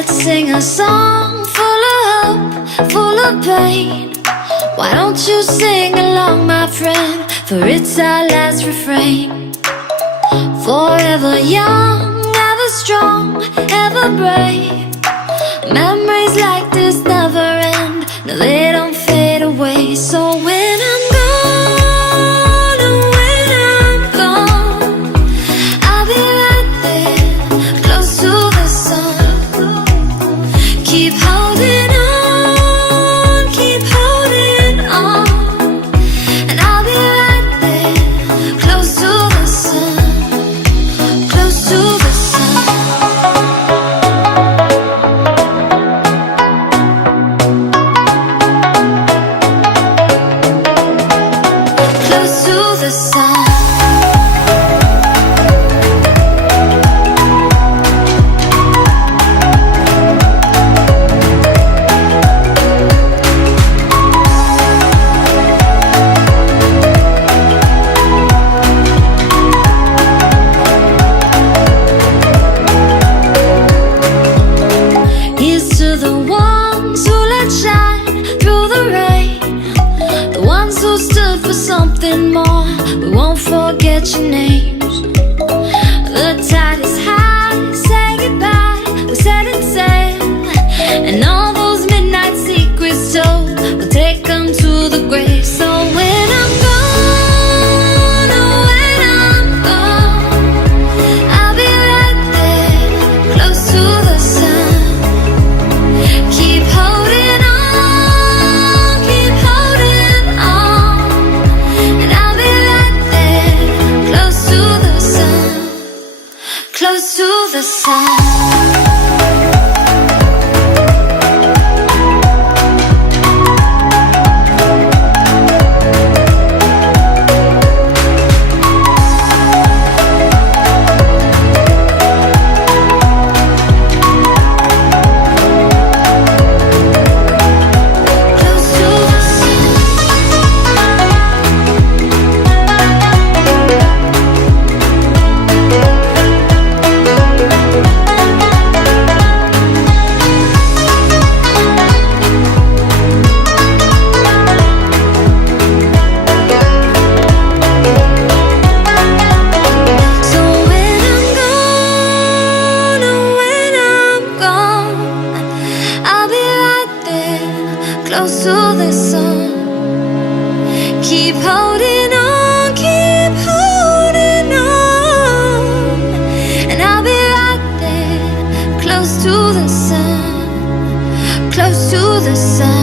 Let's sing a song full of hope, full of pain. Why don't you sing along, my friend? For it's our last refrain. Forever young, ever strong, ever brave. Memories like this never end. No, they don't fade away. So when I'm gone, oh, when I'm gone, I'll be right there, close to the sun. Keep holding on, keep holding on, and I'll be right there, close to the sun, close to the sun. Close to the sun. Here's to the ones who let shine through the rain, the ones who stood for something more. We won't forget your names. The tide is high, say goodbye, we set it sail, and all those midnight secrets told, we'll take them to the grave. So when I'm gone, oh, when I'm gone, I'll be right there, close to the sun. Keep holding on, keep holding on, and I'll be right there, close to the sun, close to the sun. Close to the sun. Keep holding on, keep holding on, and I'll be right there, close to the sun, close to the sun.